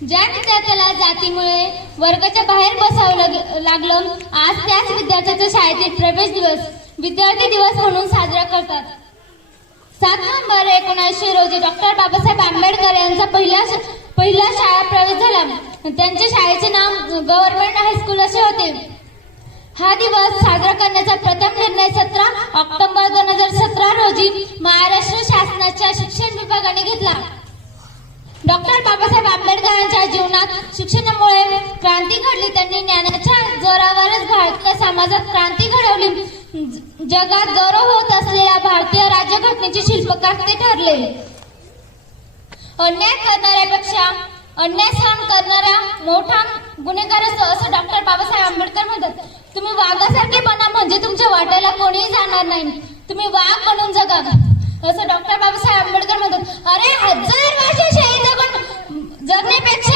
ज्या विद्यार्थ्याला जातीमुळे वर्गाच्या बाहेर बसावं लागलं, आज त्याच विद्यार्थ्याचा शाळेतील प्रवेश दिवस विद्यार्थी दिवस म्हणून साजरा करतात. 7 नोव्हेंबर 1900 रोजी डॉक्टर बाबासाहेब आंबेडकर यांचा पहिला शाळा प्रवेश झाला. त्यांच्या शाळेचे नाव गव्हर्नमेंट हायस्कूल असे होते. हा दिवस साजरा करण्याचा प्रथम निर्णय 17 ऑक्टोबर 2017 रोजी महाराष्ट्र शासनाच्या शिक्षण विभागाने घेतला. डॉक्टर बाबासाहेब आंबेडकरांच्या जीवनात शिक्षणामुळे क्रांती घडली. त्यांनी ज्ञानाच्या जोरावरच भारतीय समाजात क्रांती घडवली. जगात गौरव होत असलेल्या भारतीय राज्यघटनेचे शिल्पकार ते ठरले. अन्याय करणाऱ्यापेक्षा अन्याय सहन करणारा मोठा गुन्हेगार असतो असं डॉक्टर बाबासाहेब आंबेडकर म्हणतात. तुम्ही वाघासारखे बना म्हणजे तुमच्या वाट्याला कोणीही जाणार नाही. तुम्ही वाघ बनून जगा असं डॉक्टर बाबासाहेब आंबेडकर म्हणतात. अरे 1000 वर्ष शहीद जगण्यापेक्षा